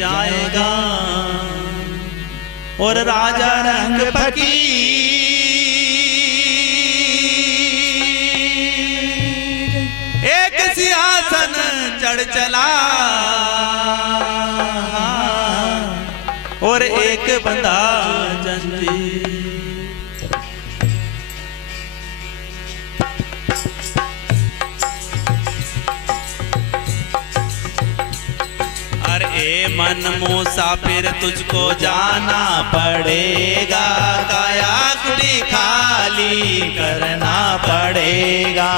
जाएगा। और राजा रंग फकीर एक सिंहासन चढ़ चला और एक बंदा जंजीर। अरे मन मुसाफिर तुझको जाना पड़ेगा, काया कुड़ी खाली करना पड़ेगा।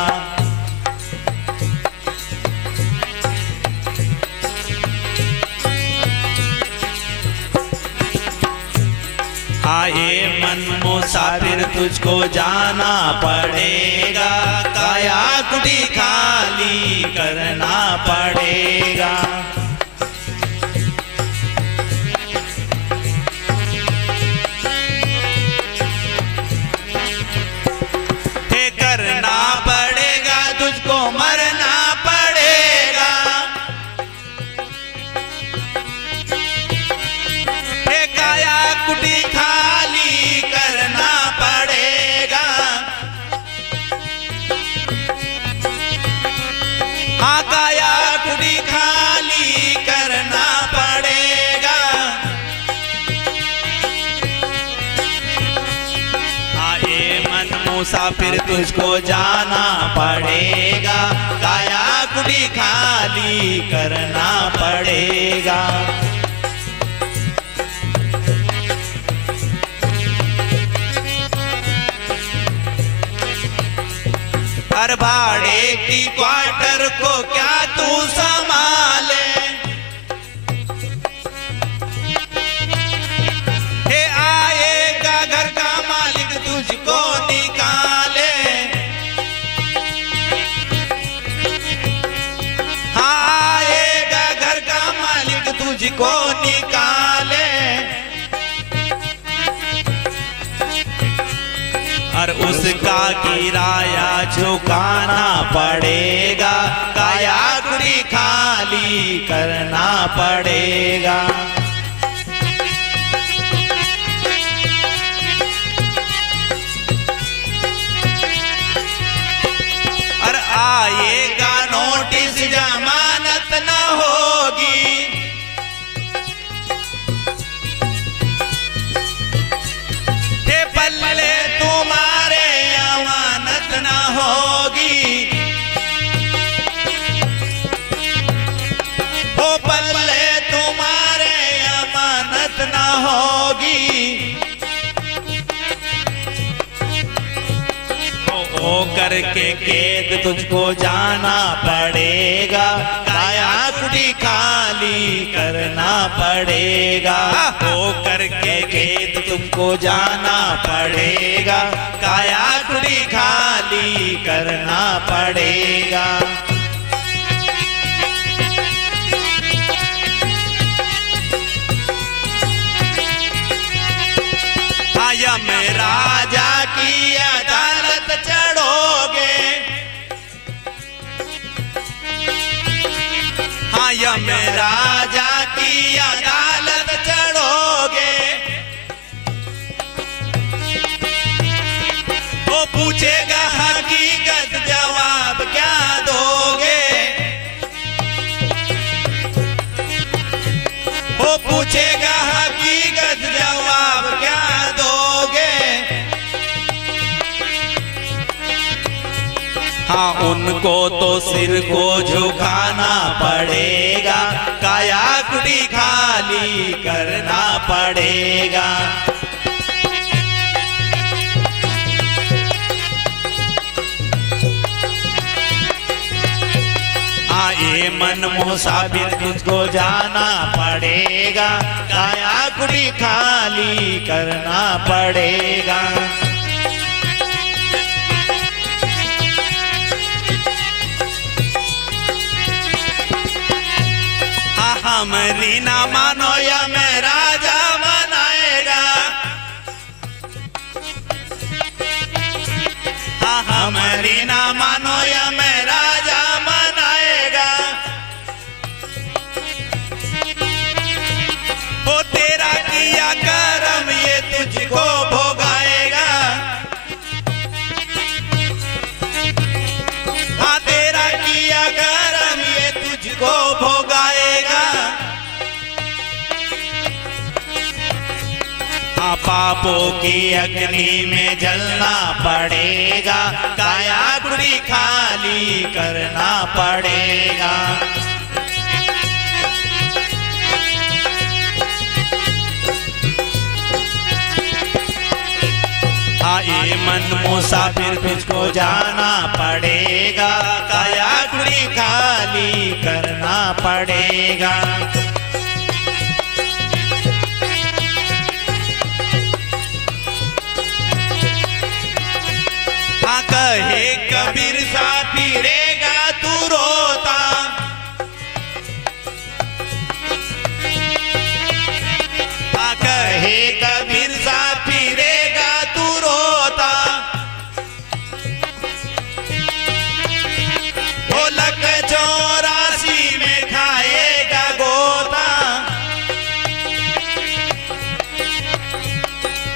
आए मन मुसाफिर तुझको जाना पड़ेगा, काया कुड़ी खाली करना पड़ेगा। हे करना पड़ेगा तुझको, मरना पड़ेगा। हे काया कुटी खाली करना पड़ेगा। हाँ काया कुटी खाली करना पड़ेगा। हाँ ये मन मुसाफिर तुझको जाना पड़ेगा, काया कुटी खाली करना पड़ेगा। हर भाड़े की क्वार्टर को क्या तू संभाले। हे आएगा घर का मालिक तुझको निकाले। हाँ आएगा घर का मालिक तुझको निकाले। और उसका किराया चुकाना पड़ेगा, काया कुड़ी खाली करना पड़ेगा। और आएगा नोटिस जमानत न होगी। हे पल्ले तुम्हारे अमानत न होगी। ओ पल्ले तुम्हारे अमानत न होगी। ओ करके कैद तुझको जाना पड़ेगा, काया कुड़ी खाली करना पड़ेगा। ओ करके कैद तुमको जाना पड़ेगा, काया कुड़ी खाली करना पड़ेगा। यम राजा की अदालत चढ़ोगे। हाँ यम राजा की अदालत चढ़ोगे। वो पूछेगा हकीकत जवाब क्या दोगे। वो पूछेगा हकीकत जवाब क्या दोगे। हाँ उनको तो सिर को झुकाना पड़ेगा, काया कुड़ी खाली करना पड़ेगा। हाँ ये मन मुसाफिर तुझको जाना पड़ेगा, काया कुड़ी खाली करना पड़ेगा। हमारी ना मानो या मैं राजा बनाएगा। हाँ हमारी ना मानो या मैं राजा बनाएगा। हाँ पापों की अग्नि में जलना पड़ेगा, काया कुड़ी खाली करना पड़ेगा। ये मन मुसाफिर तुझको जाना पड़ेगा, काया कुड़ी खाली करना पड़ेगा। हाँ कहे कबीर सा फिरेगा तू रोता, हाँ कहे कबीर सा फिरेगा तू रोता। वो लक 84 में खाएगा गोता,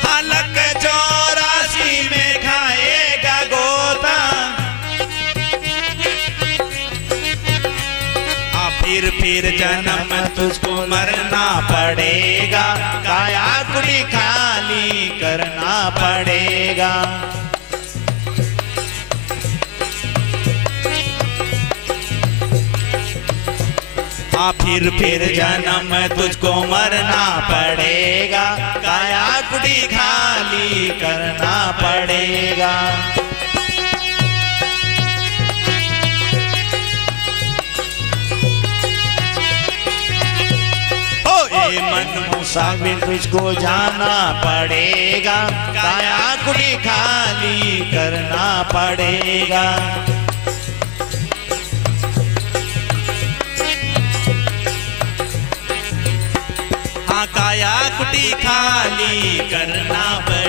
हाँ लक 84 में खाएगा गोता। फिर जन्म तुझको मरना पड़ेगा, काया कुड़ी खाली करना पड़ेगा। हाँ फिर जन्म तुझको मरना पड़ेगा, काया कुड़ी खाली करना पड़ेगा। ये मन मुसाफिर तुझको जाना पड़ेगा, काया कुड़ी खाली करना पड़ेगा। हाँ काया कुड़ी खाली करना पड़ेगा।